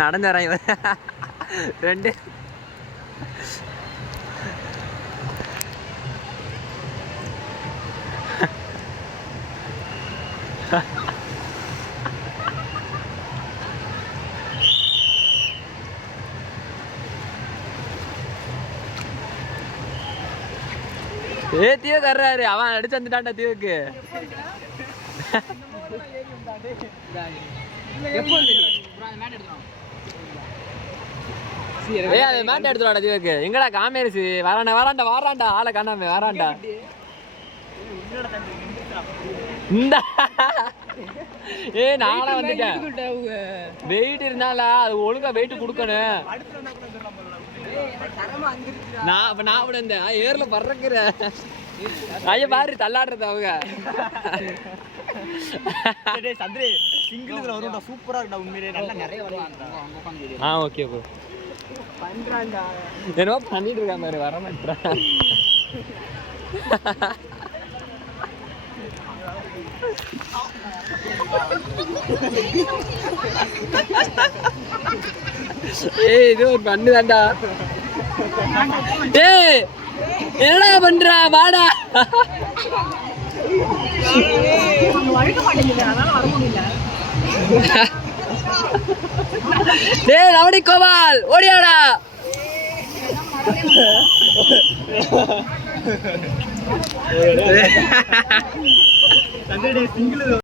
நடந்து வரேன் இவன் 2 தீவ கர்றாரு அவன் அடிச்சு வந்துட்டான்டா தீவுக்கு மேட் எடுத்துடா தீவுக்கு எங்கடா காமேரிசு வராண்டா ஆளை காணாம வராண்டா இந்த நாளா வந்துட்டேன் வெயிட் இருந்தால அது ஒழுங்கா வெயிட் கொடுக்கணும் நான் இந்த ஏர்ல பறக்குற ஐயா பாரு தள்ளாடுறது அவங்க சூப்பரா இருக்கா உண்மையிலே நல்லா நிறைய வருவாங்க. ஓகே ப்ரோ பண்றான்டா என்னோ பண்ணிட்டு இருக்கான் பாரு வர மாட்டேறான் இது ஒரு பண்ணுதான்டா என்னடா பண்ற வாடா ரவுடி கோபால் ஓடியாடா